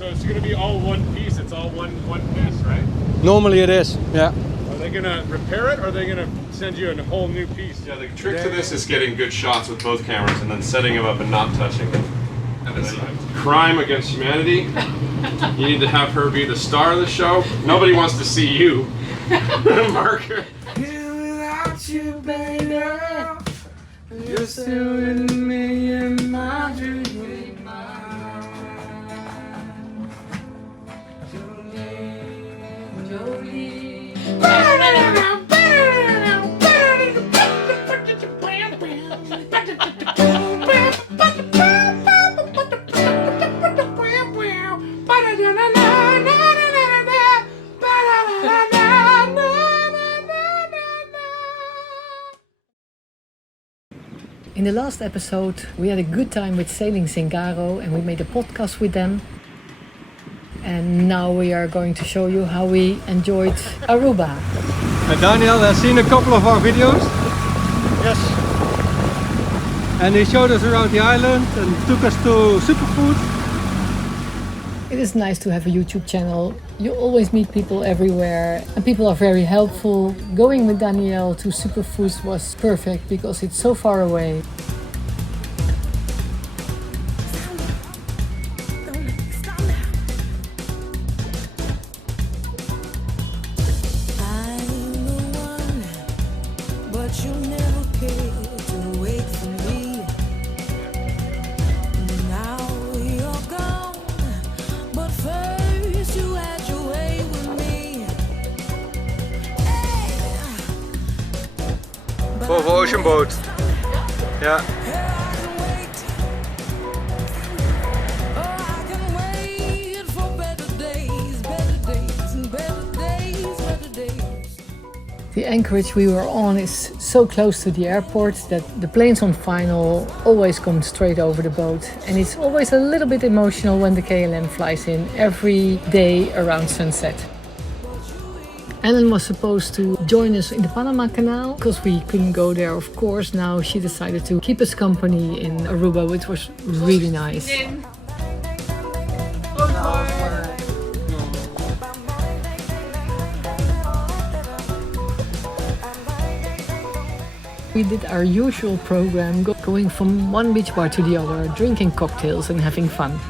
So it's going to be all one piece. It's all one piece, right? Normally it is, yeah. Are they going to repair it, or are they going to send you a whole new piece? Yeah, the trick to this is getting good shots with both cameras and then setting them up and not touching them. And it's a crime against humanity. You need to have her be the star of the show. Nobody wants to see you. Marker. Without you, baby, you're still with me in my dream. In the last episode, we had a good time with Sailing Zingaro and we made a podcast with them. And now we are going to show you how we enjoyed Aruba. Daniel has seen a couple of our videos. Yes. And he showed us around the island and took us to superfood. It is nice to have a YouTube channel. You always meet people everywhere and people are very helpful. Going with Danielle to Superfoods was perfect because it's so far away. Of ocean boat. Yeah. The anchorage we were on is so close to the airport that the planes on final always come straight over the boat. And it's always a little bit emotional when the KLM flies in every day around sunset. Ellen was supposed to join us in the Panama Canal because we couldn't go there, of course. Now she decided to keep us company in Aruba, which was really nice. We did our usual program, going from one beach bar to the other, drinking cocktails and having fun.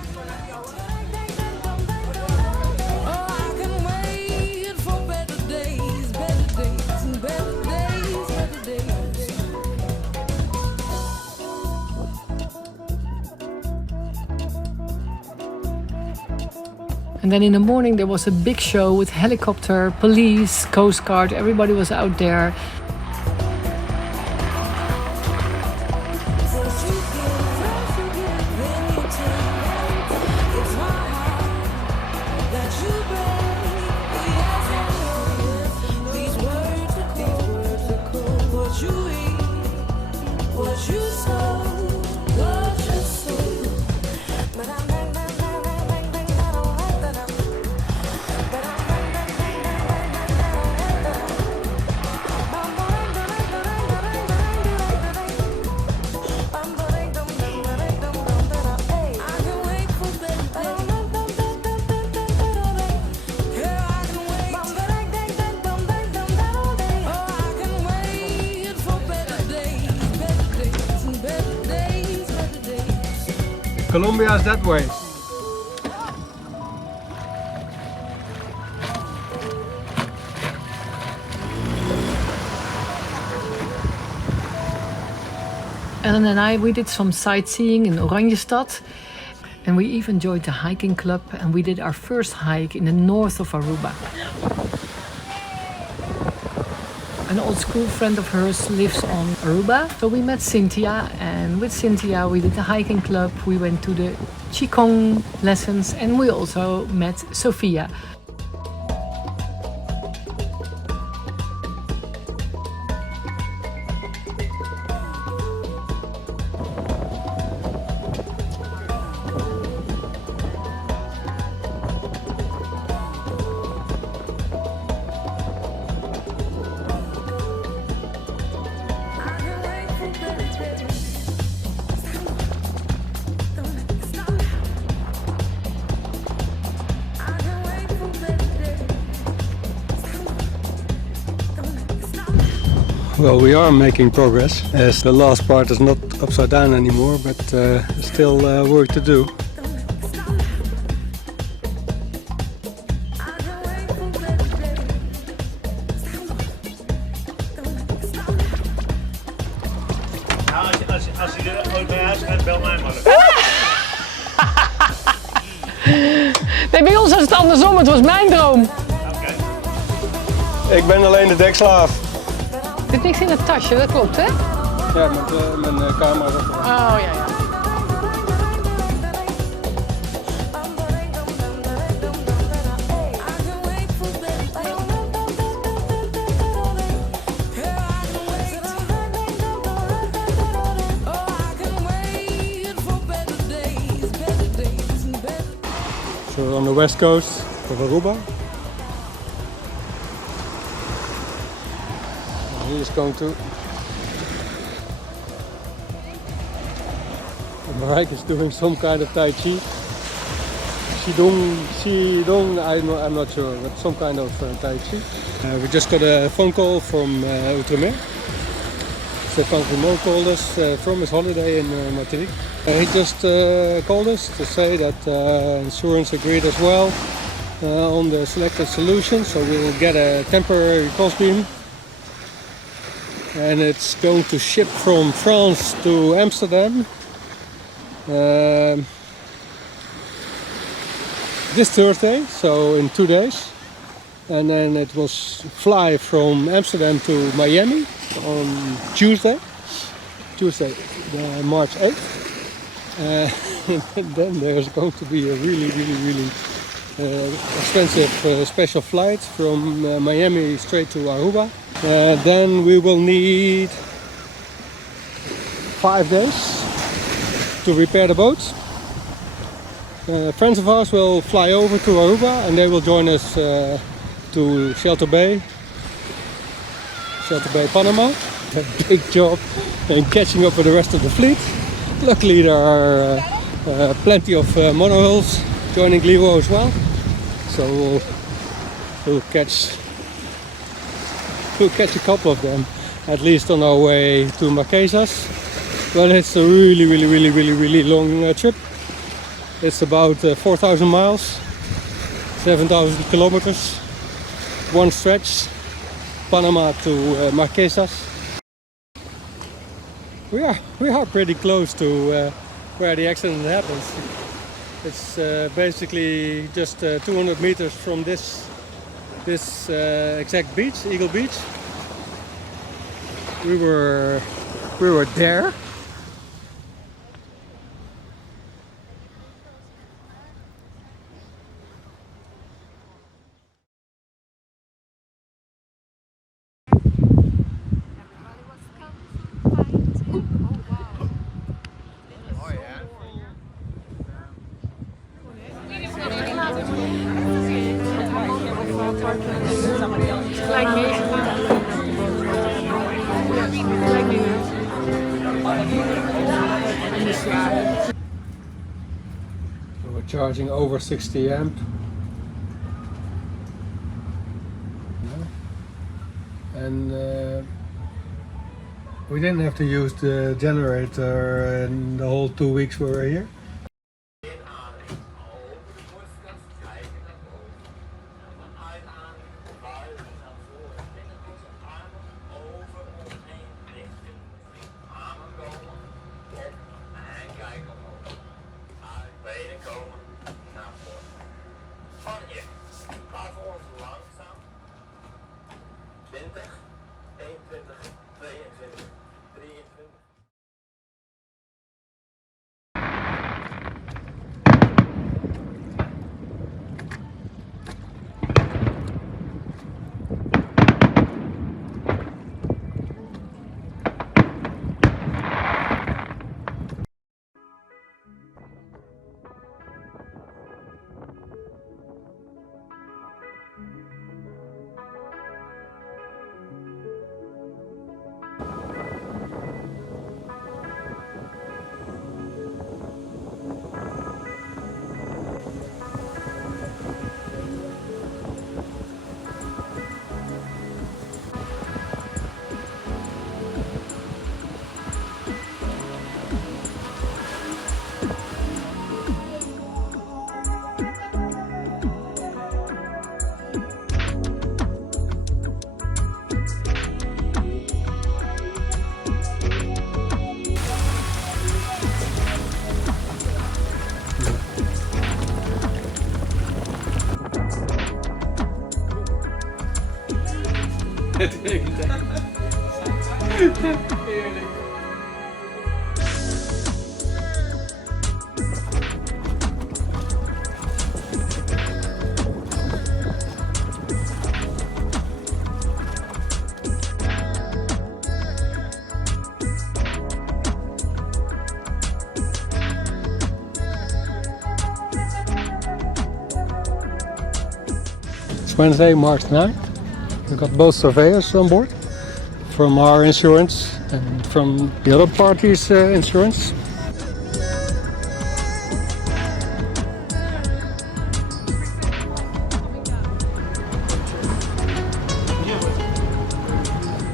And then in the morning there was a big show with helicopter, police, Coast Guard, everybody was out there. Colombia is that way. Ellen and I, we did some sightseeing in Oranjestad. And we even joined the hiking club and we did our first hike in the north of Aruba. An old school friend of hers lives on Aruba. So we met Cynthia, and with Cynthia we did the hiking club, we went to the Qigong lessons, and we also met Sophia. Well, we are making progress, as the last part is not upside down anymore, but still work to do. Als je er ooit bij huis gaat, bel mij maar. Nee, bij ons was het andersom. Het was mijn droom. Ik ben alleen de dekslaaf. Er zit niks in het tasje, dat klopt, hè? Ja, met mijn camera. Oh, ja, ja. So we're on the west coast of Aruba. And he is going to... Marike is doing some kind of Tai Chi. Qigong, I'm not sure, but some kind of Tai Chi. We just got a phone call from Outremer. Stefan Rimon called us from his holiday in Martinique. He just called us to say that insurance agreed as well on the selected solution, so we will get a temporary cross beam, and it's going to ship from France to Amsterdam this Thursday, so in 2 days, and then it will fly from Amsterdam to Miami on Tuesday, March 8th. And then there's going to be a really expensive special flight from Miami straight to Aruba. Then we will need 5 days to repair the boat. Friends of ours will fly over to Aruba and they will join us to Shelter Bay, Panama. A big job in catching up with the rest of the fleet. Luckily there are plenty of monohulls joining Gliwo as well, so we'll catch a couple of them at least on our way to Marquesas. But it's a really long trip. It's about 4,000 miles, 7,000 kilometers, one stretch, Panama to Marquesas. We are pretty close to where the accident happens. It's basically just 200 meters from this exact beach, Eagle Beach. We were there. So we're charging over 60 amp. And we didn't have to use the generator in the whole 2 weeks we were here. It's Wednesday, March 9th. We've got both surveyors on board from our insurance and from the other party's insurance.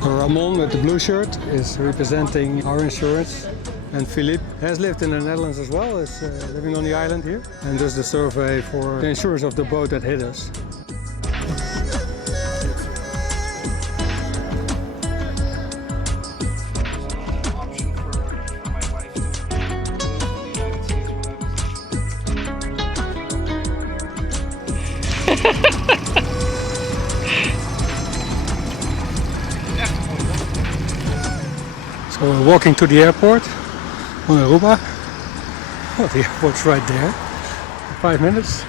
Ramon with the blue shirt is representing our insurance, and Philippe has lived in the Netherlands as well, is living on the island here, and does the survey for the insurance of the boat that hit us. So we're walking to the airport on Aruba. Oh, the airport's right there. 5 minutes.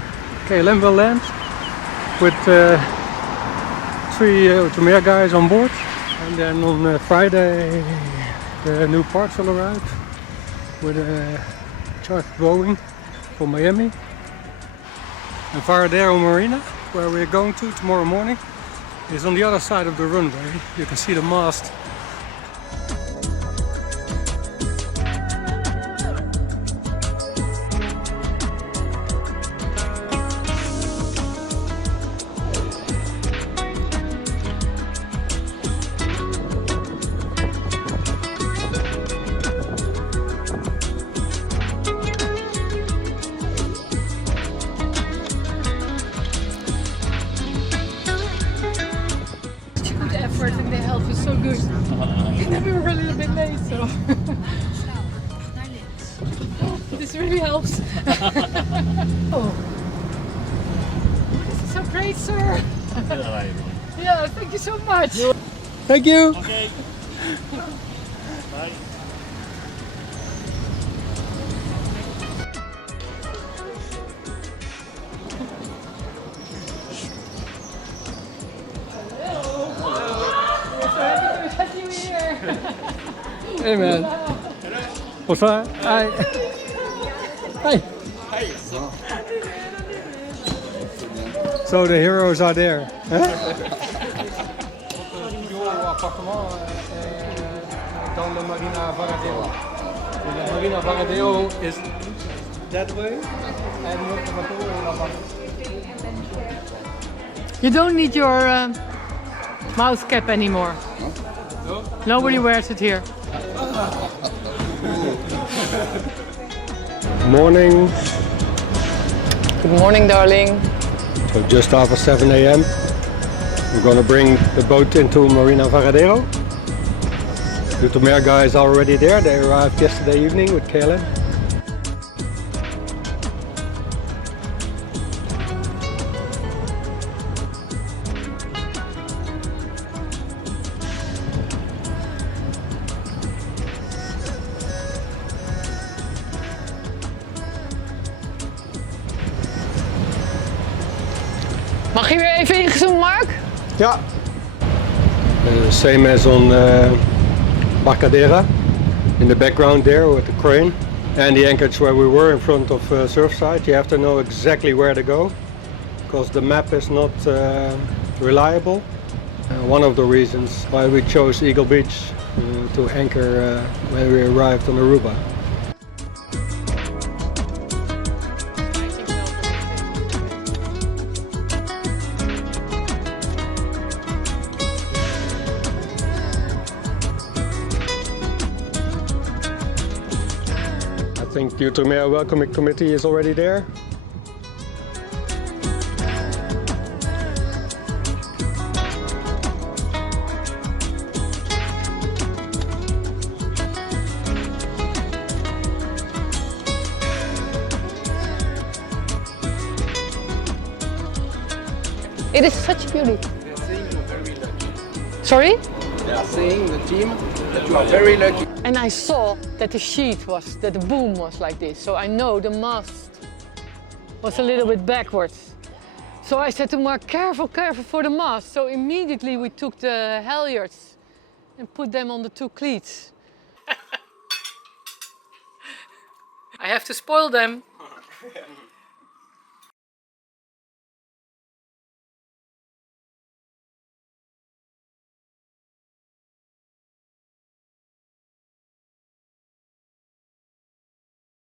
KLM will land with 3 Outremer guys on board. And then on Friday the new parts will arrive with a chartered Boeing from Miami. And Varadero Marina, where we're going to tomorrow morning, is on the other side of the runway. You can see the mast. And they helped us so good. And then we were a little bit late, so this really helps. Oh, this is so great, sir. Yeah, thank you so much. Thank you. Okay. Bye. Hey man. What's that? Hi. Hi. So the heroes are there. Down the Marina Varadero. The Marina Varadero is that way. You don't need your mouth cap anymore. Nobody wears it here. Morning. Good morning, darling. So just after 7 a.m. we're gonna bring the boat into Marina Varadero. The Outremer guys are already there. They arrived yesterday evening with KLM. Mag je weer even ingezoomd, Mark? Ja. Same as on Barcadera. In the background there with the crane. And the anchorage where we were in front of Surfside. You have to know exactly where to go, because the map is not reliable. One of the reasons why we chose Eagle Beach to anchor when we arrived on Aruba. I think the Outremer welcoming committee is already there. It is such a beauty. They are saying you're very lucky. Sorry? They are saying, the team, that you are very lucky. And I saw that the sheet was, that the boom was like this. So I know the mast was a little bit backwards. So I said to Mark, careful, careful for the mast. So immediately we took the halyards and put them on the 2 cleats. I have to spoil them.